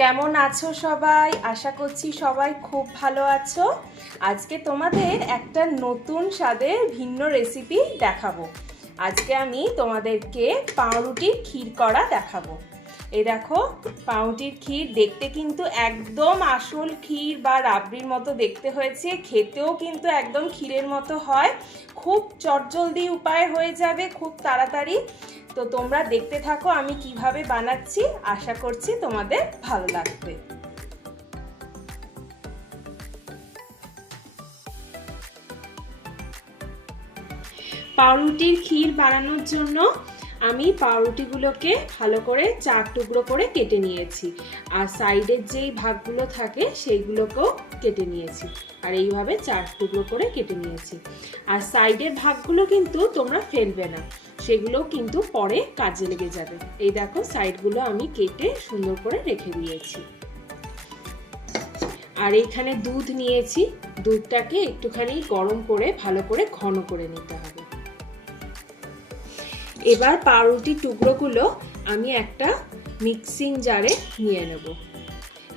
কেমন আছো সবাই? আশা করছি সবাই খুব ভালো আছো। আজকে তোমাদের একটা নতুন স্বাদের ভিন্ন রেসিপি দেখাবো। আজকে আমি তোমাদেরকে পাউরুটির ক্ষীর করা দেখাবো। এই দেখো, পাউরুটির ক্ষীর দেখতে কিন্তু একদম আসল ক্ষীর বা রাবড়ির মতো দেখতে হয়েছে, খেতেও কিন্তু একদম ক্ষীরের মতো হয়। খুব চটজলদি উপায় হয়ে যাবে, খুব তাড়াতাড়ি। তো তোমরা দেখতে থাকো আমি কিভাবে বানাচ্ছি, আশা করছি তোমাদের ভালো লাগবে। পাউরুটির ক্ষীর বানানোর জন্য আমি পাউরুটিগুলোকে ভালো করে 4 টুকরো করে কেটে নিয়েছি, আর সাইডের যেই ভাগগুলো থাকে সেইগুলোকেও কেটে নিয়েছি, আর এইভাবে 4 টুকরো করে কেটে নিয়েছি। আর সাইডের ভাগগুলো কিন্তু তোমরা ফেলবে না, সেগুলো কিন্তু পরে কাজে লেগে যাবে। এই দেখো, সাইডগুলো আমি কেটে সুন্দর করে রেখে দিয়েছি। আর এইখানে দুধ নিয়েছি, দুধটাকে একটুখানি গরম করে ভালো করে ঘন করে নিতে হবে। এবার পাউরুটি টুকরোগুলো আমি একটা মিক্সিং জারে নিয়ে নেব,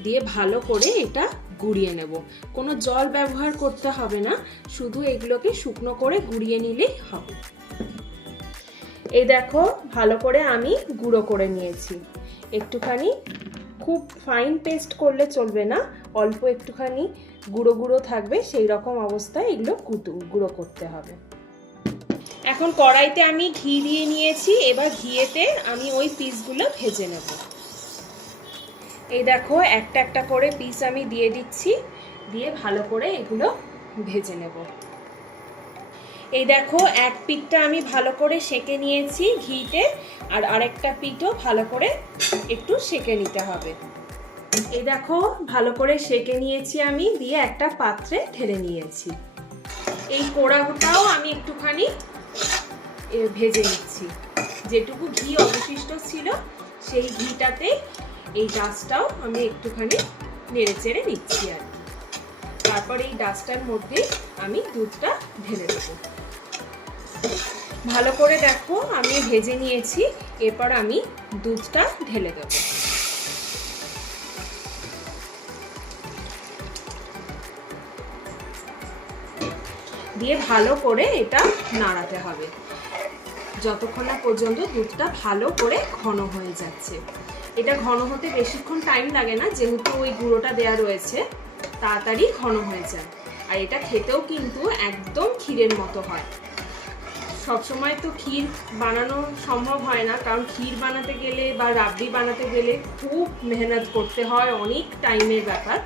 দিয়ে ভালো করে এটা গুঁড়িয়ে নেব। কোনো জল ব্যবহার করতে হবে না, শুধু এগুলোকে শুকনো করে গুঁড়িয়ে নিলেই হবে। এই দেখো, ভালো করে আমি গুঁড়ো করে নিয়েছি। একটুখানি, খুব ফাইন পেস্ট করলে চলবে না, অল্প একটুখানি গুঁড়ো গুঁড়ো থাকবে, সেই রকম অবস্থায় এগুলো গুঁড়ো করতে হবে। এখন কড়াইতে আমি ঘি দিয়ে নিয়েছি, এবার ঘিয়েতে আমি ওই পিসগুলো ভেজে নেব। এই দেখো, একটা একটা করে পিস আমি দিয়ে দিচ্ছি, দিয়ে ভালো করে এগুলো ভেজে নেব। এই দেখো, এক পিঠটা আমি ভালো করে সেঁকে নিয়েছি ঘিতে, আর আরেকটা পিঠও ভালো করে একটু সেঁকে নিতে হবে। এই দেখো, ভালো করে সেঁকে নিয়েছি আমি, দিয়ে একটা পাত্রে ঢেলে নিয়েছি। এই কোড়াটাও আমি একটুখানি ভেজে নিচ্ছি। যেটুকু ঘি অবশিষ্ট ছিল সেই ঘিটাতে এই ডাস্টটাও আমি একটুখানি নেড়ে চেড়ে নিচ্ছি। আর তারপর এই ডাস্টটার মধ্যে আমি দুধটা ঢেলে দেবো। ভালো করে দেখো, আমি ভেজে নিয়েছি, এরপর আমি দুধটা ঢেলে দেবো। দিয়ে ভালো করে এটা নাড়াতে হবে যতক্ষণ না পর্যন্ত দুধটা ভালো করে ঘন হয়ে যাচ্ছে। এটা ঘন হতে বেশিক্ষণ টাইম লাগে না, যেহেতু ওই গুঁড়োটা দেয়া রয়েছে, তাড়াতাড়ি ঘন হয়ে যায়। আর এটা খেতেও কিন্তু একদম ক্ষীরের মতো হয়। সবসময় তো ক্ষীর বানানো সম্ভব হয় না, কারণ ক্ষীর বানাতে গেলে বা রাবড়ি বানাতে গেলে খুব মেহনত করতে হয়, অনেক টাইমের ব্যাপার।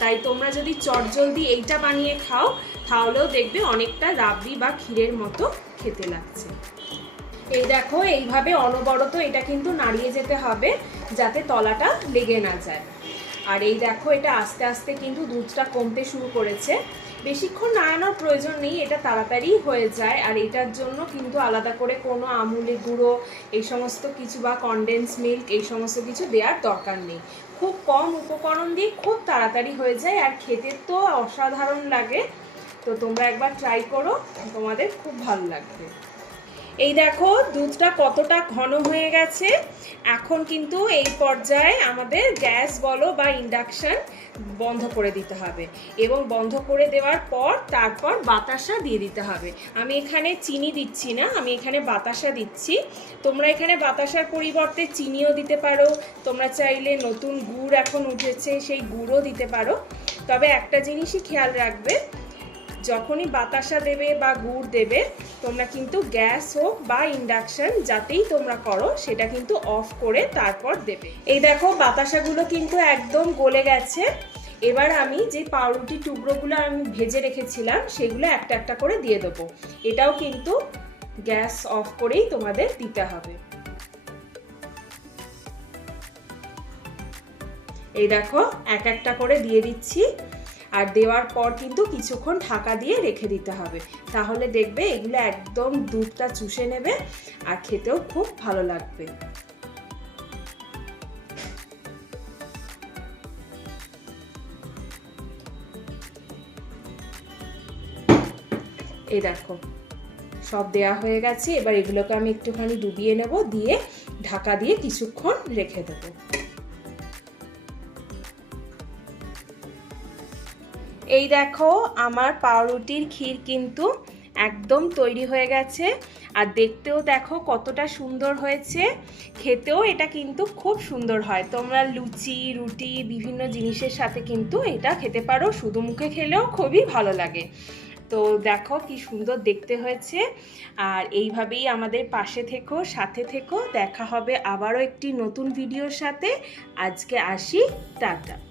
তাই তোমরা যদি চটজলদি এইটা বানিয়ে খাও, তাহলেও দেখবে অনেকটা রাবড়ি বা ক্ষীরের মতো খেতে লাগছে। এই দেখো, এইভাবে অনবরত এটা কিন্তু নাড়িয়ে যেতে হবে, যাতে তলাটা লেগে না যায়। আর এই দেখো, এটা আস্তে আস্তে কিন্তু দুধটা কমতে শুরু করেছে। বেশিক্ষণ নাড়ানোর প্রয়োজন নেই, এটা তাড়াতাড়ি হয়ে যায়। আর এটার জন্য কিন্তু আলাদা করে কোনো আমুলের গুঁড়ো এই সমস্ত কিছু বা কনডেন্স মিল্ক এই সমস্ত কিছু দেওয়ার দরকার নেই। খুব কম উপকরণ দিয়ে খুব তাড়াতাড়ি হয়ে যায়, আর খেতে তো অসাধারণ লাগে। তো তোমরা একবার ট্রাই করো, তোমাদের খুব ভালো লাগবে। এই দেখো, দুধটা কতটা ঘন হয়ে গেছে। এখন কিন্তু এই পর্যায়ে আমাদের গ্যাস বলো বা ইন্ডাকশন বন্ধ করে দিতে হবে, এবং বন্ধ করে দেওয়ার পর তারপর বাতাসা দিয়ে দিতে হবে। আমি এখানে চিনি দিচ্ছি না, আমি এখানে বাতাসা দিচ্ছি। তোমরা এখানে বাতাসার পরিবর্তে চিনিও দিতে পারো, তোমরা চাইলে নতুন গুড় এখন উঠেছে সেই গুড়ও দিতে পারো। তবে একটা জিনিসই খেয়াল রাখবে, যখনই বাতাসা দেবে বা গুড় দেবে, তোমরা কিন্তু গ্যাস হোক বা ইন্ডাকশন যাতেই তোমরা করো সেটা কিন্তু অফ করে তারপর দেবে। এই দেখো, বাতাসাগুলো কিন্তু একদম গলে গেছে। এবার আমি যে পাউরুটি টুকরোগুলো আমি ভেজে রেখেছিলাম সেগুলো একটা একটা করে দিয়ে দেবো। এটাও কিন্তু গ্যাস অফ করেই তোমাদের দিতে হবে। এই দেখো, এক একটা করে দিয়ে দিচ্ছি, আর দেওয়ার পর কিন্তু কিছুক্ষণ ঢাকা দিয়ে রেখে দিতে হবে। তাহলে দেখবে এগুলো একদম দুধটা চুষে নেবে, আর খেতেও খুব ভালো লাগবে। এই দেখো, সব দেয়া হয়ে গেছে। এবার এগুলোকে আমি একটুখানি ডুবিয়ে নেব, দিয়ে ঢাকা দিয়ে কিছুক্ষণ রেখে দেবো। এই দেখো আমার পাউরুটির ক্ষীর কিন্তু একদম তৈরি হয়ে গেছে, আর দেখতেও দেখো কতটা সুন্দর হয়েছে, খেতেও এটা কিন্তু খুব সুন্দর হয়। তোমরা লুচি, রুটি, বিভিন্ন জিনিসের সাথে কিন্তু এটা খেতে পারো, শুধু মুখে খেলেও খুবই ভালো লাগে। তো দেখো কি সুন্দর দেখতে হয়েছে। আর এইভাবেই আমাদের পাশে থেকো, সাথে থেকো। দেখা হবে আবারও একটি নতুন ভিডিওর সাথে। আজকে আসি, টাটা।